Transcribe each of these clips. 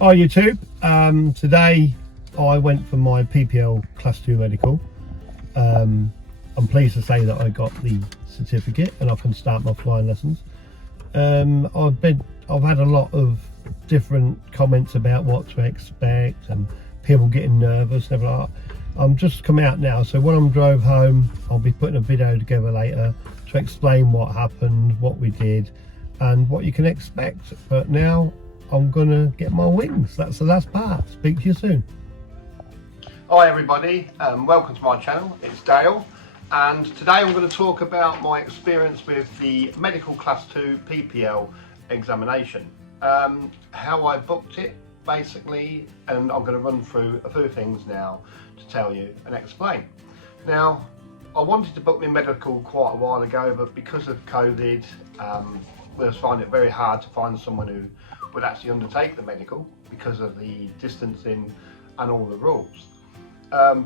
Hi YouTube. Today I went for my PPL Class 2 medical. I'm pleased to say that I got the certificate and I can start my flying lessons. I've had a lot of different comments about what to expect and people getting nervous and everything like that. I'm just come out now, so when I'm drove home I'll be putting a video together later to explain what happened, what we did and what you can expect. But now I'm gonna get my wings. That's the last part. Speak to you soon. Hi everybody, welcome to my channel. It's Dale, and today I'm going to talk about my experience with the medical class 2 PPL examination, how I booked it basically, and I'm going to run through a few things now to tell you and explain. Now, I wanted to book my medical quite a while ago, but because of COVID, we just find it very hard to find someone who would actually undertake the medical because of the distancing and all the rules.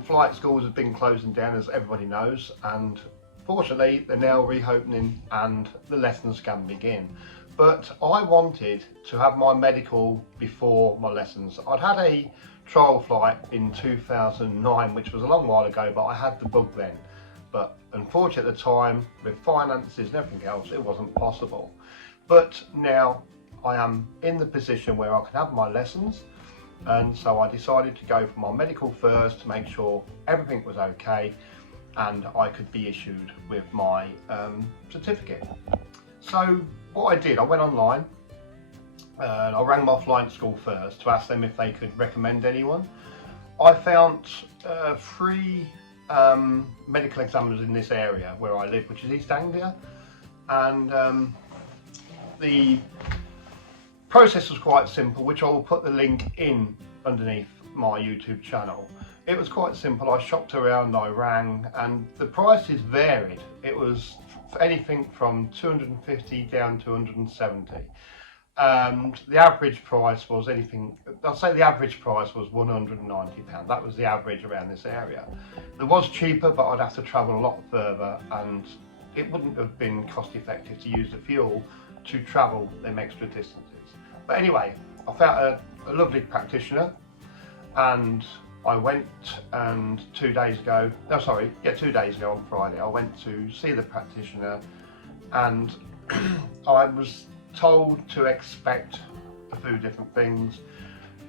Flight schools have been closing down, as everybody knows, and fortunately they're now reopening and the lessons can begin. But I wanted to have my medical before my lessons. I'd had a trial flight in 2009, which was a long while ago, but I had the bug then. But unfortunately at the time, with finances and everything else, it wasn't possible. But now I am in the position where I can have my lessons, and so I decided to go for my medical first to make sure everything was okay and I could be issued with my certificate. So what I did, I went online and I rang my flying school first to ask them if they could recommend anyone. I found three medical examiners in this area where I live, which is East Anglia, and the process was quite simple, which I will put the link in underneath my YouTube channel. It was quite simple. I shopped around, I rang, and the prices varied. It was anything from 250 down to 170, and the average price was anything, I'll say the average price was £190. That was the average around this area. There was cheaper, but I'd have to travel a lot further and it wouldn't have been cost effective to use the fuel to travel them extra distances. But anyway, I found a lovely practitioner, and I went, and 2 days ago on Friday, I went to see the practitioner, and I was told to expect a few different things,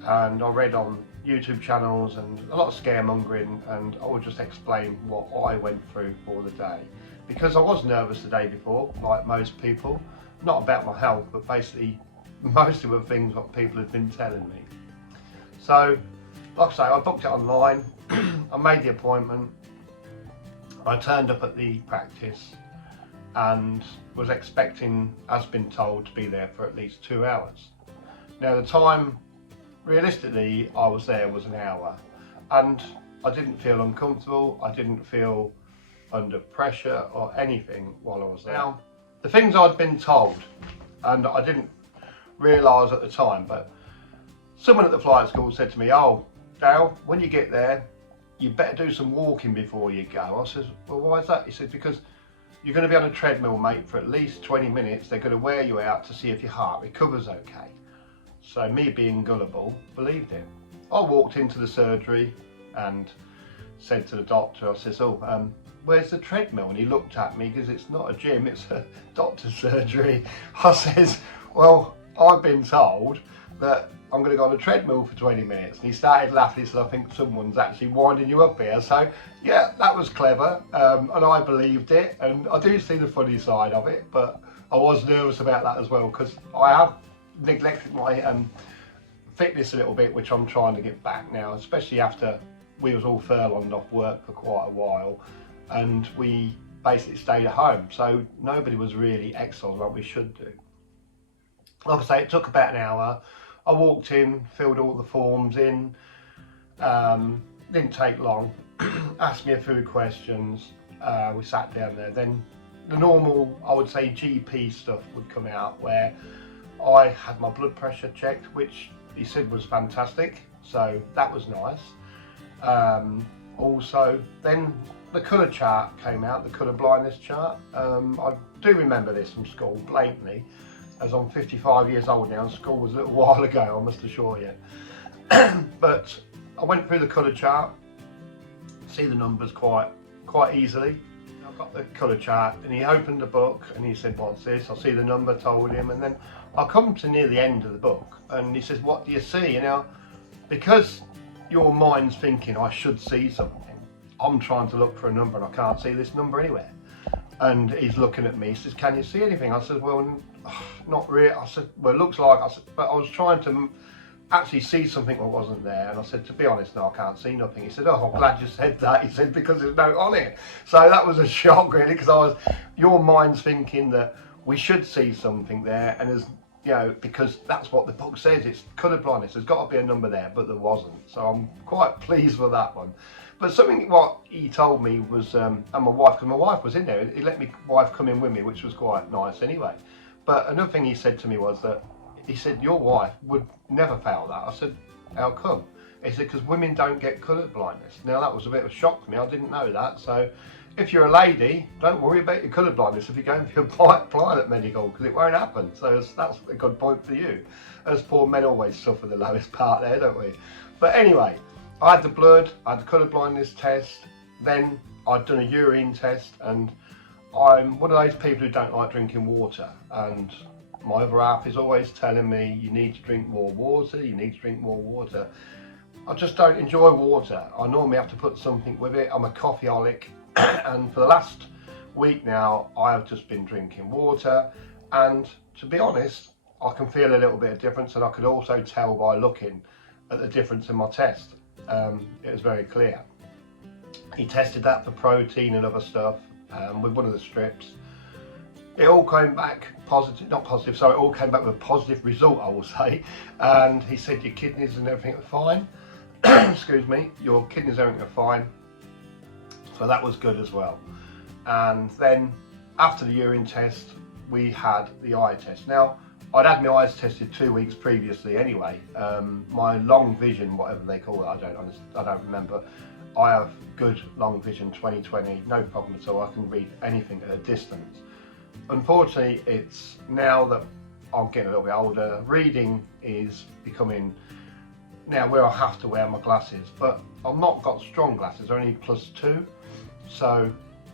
and I read on YouTube channels and a lot of scaremongering, and I will just explain what I went through for the day. Because I was nervous the day before, like most people, not about my health, but basically most of the things what people have been telling me. So, like I say, I booked it online, I made the appointment, I turned up at the practice and was expecting, as been told, to be there for at least 2 hours. Now the time, realistically, I was there was an hour, and I didn't feel uncomfortable, I didn't feel under pressure or anything while I was there. Now, the things I'd been told, and I didn't realise at the time, but someone at the flight school said to me, "Oh, Dale, when you get there, you better do some walking before you go." I says, "Well, why is that?" He said, "Because you're going to be on a treadmill, mate, for at least 20 minutes. They're going to wear you out to see if your heart recovers okay." So me being gullible, believed him. I walked into the surgery and said to the doctor, I says, "Oh, where's the treadmill?" And he looked at me, because it's not a gym, it's a doctor's surgery. I says, "Well, I've been told that I'm going to go on a treadmill for 20 minutes. And he started laughing. He said, "I think someone's actually winding you up here." So yeah, that was clever, and I believed it, and I do see the funny side of it, but I was nervous about that as well, because I have neglected my fitness a little bit, which I'm trying to get back now, especially after we was all furloughed off work for quite a while and we basically stayed at home, so nobody was really exercising like we should do. Like I say, it took about an hour. I walked in, filled all the forms in, didn't take long, asked me a few questions, we sat down there. Then the normal, I would say, GP stuff would come out, where I had my blood pressure checked, which he said was fantastic, so that was nice. Also, then the colour chart came out, the colour blindness chart. I do remember this from school blatantly. as I'm 55 years old now, and school was a little while ago, I must assure you. But I went through the colour chart, see the numbers quite easily. I got the colour chart, and he opened the book and he said, "What's this?" I see the number, told him, and then I come to near the end of the book and he says, "What do you see?" And now, because your mind's thinking I should see something, I'm trying to look for a number and I can't see this number anywhere. And he's looking at me, he says, "Can you see anything?" I said, "Well, not really." I said, "Well, it looks like," I said, "but I was trying to actually see something that wasn't there." And I said, "To be honest, no, I can't see nothing." He said, "Oh, I'm glad you said that." He said, "Because there's no on it." So that was a shock, really, because your mind's thinking that we should see something there, and there's, you know, because that's what the book says, it's colour blindness, there's got to be a number there, but there wasn't. So I'm quite pleased with that one. But something what he told me was, and my wife, because my wife was in there, he let my wife come in with me, which was quite nice anyway. But another thing he said to me was that, he said, "Your wife would never fail that." I said, "How come?" He said, "Because women don't get colour blindness." Now that was a bit of a shock to me, I didn't know that. So if you're a lady, don't worry about your colour blindness if you're going for your pilot medical, because it won't happen. So that's a good point for you. As poor men always suffer the lowest part there, don't we? But anyway, I had the blood, I had the colour blindness test, then I'd done a urine test, and I'm one of those people who don't like drinking water, and my other half is always telling me, "You need to drink more water, you need to drink more water." I just don't enjoy water. I normally have to put something with it. I'm a coffeeaholic, and for the last week now, I have just been drinking water, and to be honest, I can feel a little bit of difference, and I could also tell by looking at the difference in my test. It was very clear. He tested that for protein and other stuff with one of the strips. It all came back positive, not positive, so it all came back with a positive result, I will say. And he said your kidneys and everything are fine. Excuse me, your kidneys and everything are fine. So that was good as well. And then after the urine test, we had the eye test. Now, I'd had my eyes tested 2 weeks previously anyway. My long vision, whatever they call it, I don't remember. I have good long vision 20/20, no problem at all. I can read anything at a distance. Unfortunately, it's now that I'm getting a little bit older, reading is becoming now where I have to wear my glasses, but I've not got strong glasses, they're only +2. So,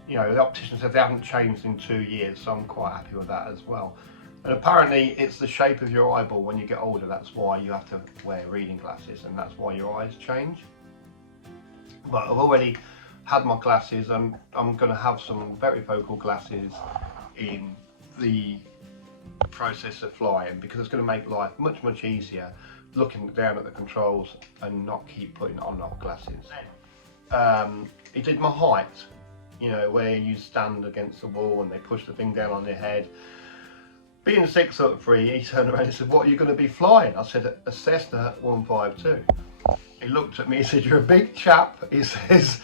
you know, the optician said they haven't changed in 2 years, so I'm quite happy with that as well. And apparently it's the shape of your eyeball when you get older, that's why you have to wear reading glasses, and that's why your eyes change. But I've already had my glasses, and I'm going to have some varifocal glasses in the process of flying, because it's going to make life much easier looking down at the controls and not keep putting on glasses. He did my height, you know, where you stand against the wall and they push the thing down on your head. Being 6'3", he turned around and said, "What are you going to be flying?" I said, "A Cessna 152. He looked at me and said, "You're a big chap." He says,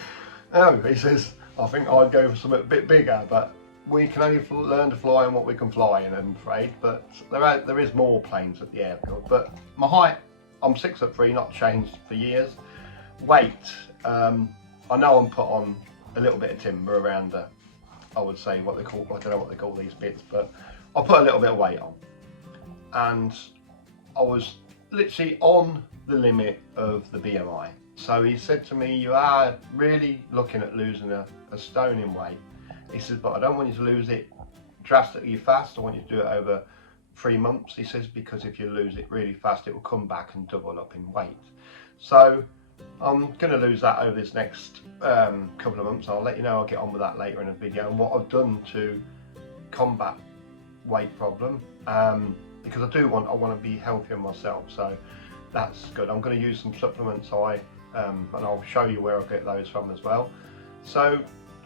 "Oh," he says, "I think I'd go for something a bit bigger, but we can only learn to fly in what we can fly in, I'm afraid." But there is more planes at the airport. But my height, I'm 6'3", not changed for years. Weight, I know I'm put on a little bit of timber around the, I would say what they call, I don't know what they call these bits, but I put a little bit of weight on. And I was literally on the limit of the BMI. So he said to me, "You are really looking at losing a stone in weight." He says, "But I don't want you to lose it drastically fast. I want you to do it over 3 months." He says, "Because if you lose it really fast, it will come back and double up in weight." So I'm going to lose that over this next couple of months. I'll let you know, I'll get on with that later in a video, and what I've done to combat weight problem, because I want to be healthier myself. So that's good. I'm going to use some supplements, and I'll show you where I get those from as well. So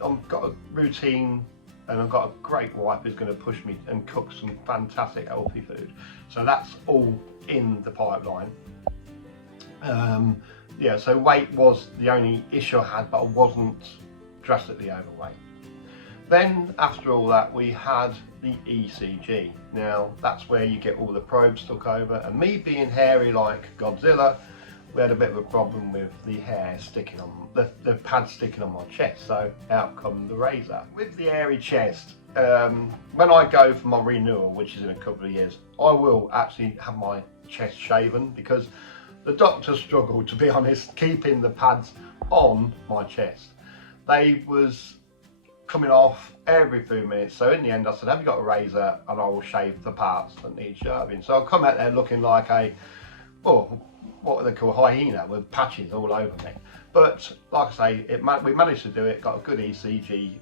I've got a routine, and I've got a great wife who's going to push me and cook some fantastic healthy food. So that's all in the pipeline. Yeah, so weight was the only issue I had, but I wasn't drastically overweight. Then after all that, we had the ECG. Now that's where you get all the probes took over, and me being hairy like Godzilla, we had a bit of a problem with the hair sticking on, the pad sticking on my chest, so out come the razor. With the airy chest, when I go for my renewal, which is in a couple of years, I will actually have my chest shaven, because the doctors struggled, to be honest, keeping the pads on my chest. They was coming off every few minutes, so in the end I said, have you got a razor, and I will shave the parts that need shaving. So I come out there looking like a, oh, what they call hyena, with patches all over me. But like I say, we managed to do it, got a good ECG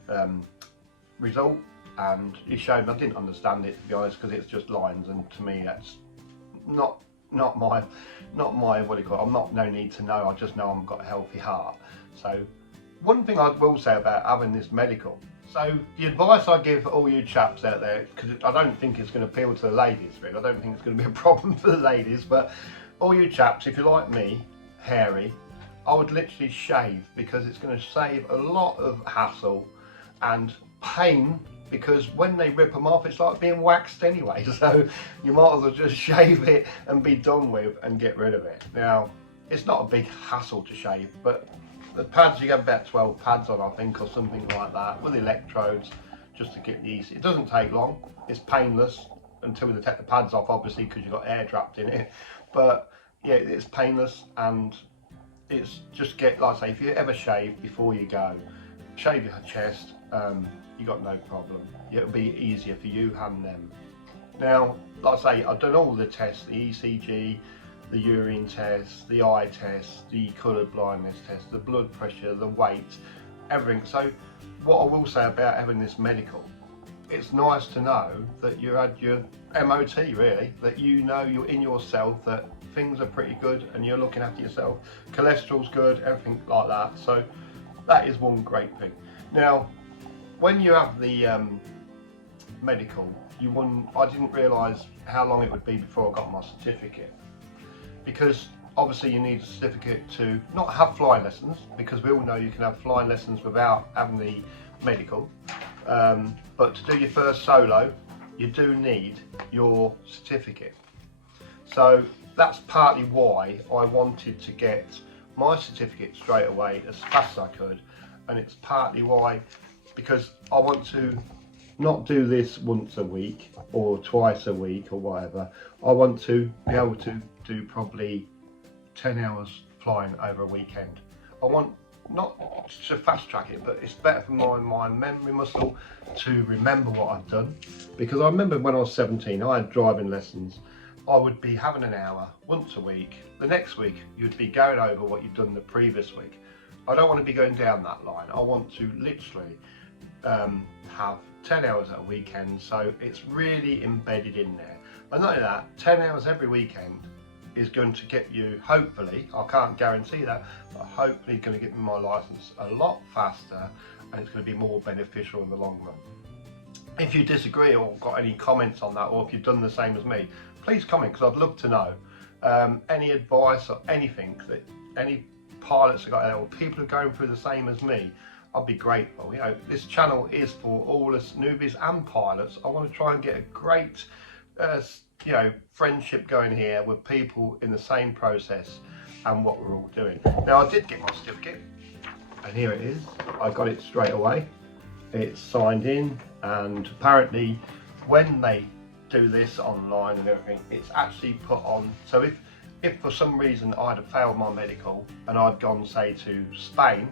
result, and it showed me. I didn't understand it, to be honest, because it's just lines, and to me that's not my what do you call it, I'm not, no need to know, I just know I've got a healthy heart. So one thing I will say about having this medical, so the advice I give all you chaps out there, because I don't think it's going to appeal to the ladies really, I don't think it's going to be a problem for the ladies, but all you chaps, if you're like me, hairy, I would literally shave, because it's going to save a lot of hassle and pain, because when they rip them off, it's like being waxed anyway, so you might as well just shave it and be done with and get rid of it. Now, it's not a big hassle to shave, but the pads, you have about 12 pads on, I think, or something like that, with electrodes, just to get the easy. It doesn't take long, it's painless, until they take the pads off, obviously, because you've got air trapped in it. But yeah, it's painless, and it's just like I say, if you ever shave before you go, shave your chest, you got no problem. It'll be easier for you and them. Now, like I say, I've done all the tests, the ECG, the urine test, the eye test, the colour blindness test, the blood pressure, the weight, everything. So what I will say about having this medical, it's nice to know that you had your MOT really, that you know you're in yourself, that things are pretty good and you're looking after yourself, cholesterol's good, everything like that. So that is one great thing. Now, when you have the medical, I didn't realise how long it would be before I got my certificate, because obviously you need a certificate to not have flying lessons, because we all know you can have flying lessons without having the medical, but to do your first solo you do need your certificate. So that's partly why I wanted to get my certificate straight away as fast as I could, and it's partly why, because I want to not do this once a week or twice a week or whatever. I want to be able to do probably 10 hours flying over a weekend. I want not to fast track it, but it's better for my memory muscle to remember what I've done. Because I remember when I was 17, I had driving lessons. I would be having an hour once a week. The next week, you'd be going over what you'd done the previous week. I don't want to be going down that line. I want to literally have 10 hours at a weekend, so it's really embedded in there. And not only that, 10 hours every weekend is going to get you, hopefully, I can't guarantee that, but hopefully going to get me my license a lot faster, and it's going to be more beneficial in the long run. If you disagree or got any comments on that, or if you've done the same as me, please comment, because I'd love to know any advice or anything that any pilots have got there, or people who are going through the same as me. I'd be grateful. You know, this channel is for all us newbies and pilots. I want to try and get a great you know, friendship going here with people in the same process and what we're all doing. Now, I did get my certificate, and here it is. I got it straight away. It's signed in, and apparently when they do this online and everything, it's actually put on. So if for some reason I'd have failed my medical and I'd gone, say, to Spain,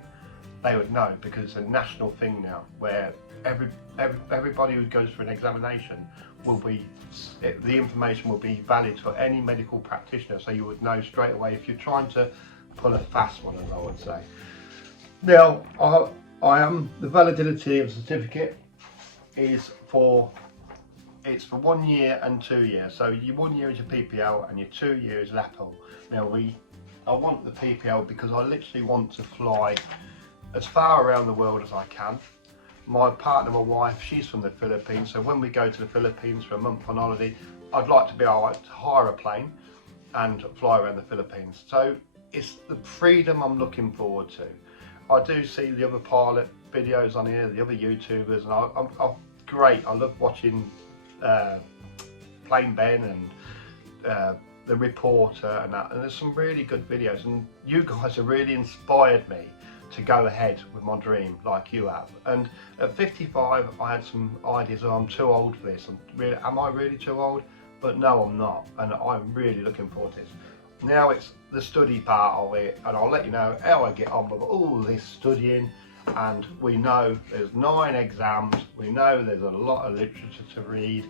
they would know, because it's a national thing now, where everybody who goes for an examination will be, the information will be valid for any medical practitioner, so you would know straight away if you're trying to pull a fast one, as I would say. Now, I am, the validity of the certificate is for, it's for 1 year and 2 years. So your 1 year is your PPL and your 2 years LAPL. Now I want the PPL because I literally want to fly as far around the world as I can. My partner, my wife, she's from the Philippines, so when we go to the Philippines for a month on holiday, I'd like to be able to hire a plane and fly around the Philippines. So it's the freedom I'm looking forward to. I do see the other pilot videos on here, the other YouTubers, and I'm great. I love watching Plane Ben and the reporter and that, and there's some really good videos, and you guys have really inspired me to go ahead with my dream like you have. And at 55 I had some ideas. Oh, I'm too old for this. Am I really too old? But no, I'm not, and I'm really looking forward to this. Now it's the study part of it, and I'll let you know how I get on with all this studying. And we know there's 9 exams, we know there's a lot of literature to read,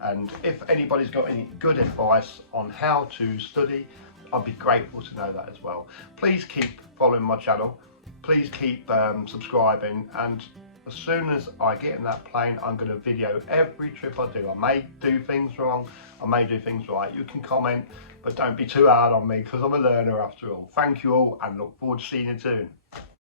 and if anybody's got any good advice on how to study, I'd be grateful to know that as well. Please keep following my channel, please keep subscribing, and as soon as I get in that plane, I'm going to video every trip I do. I may do things wrong, I may do things right. You can comment, but don't be too hard on me because I'm a learner after all. Thank you all, and look forward to seeing you soon.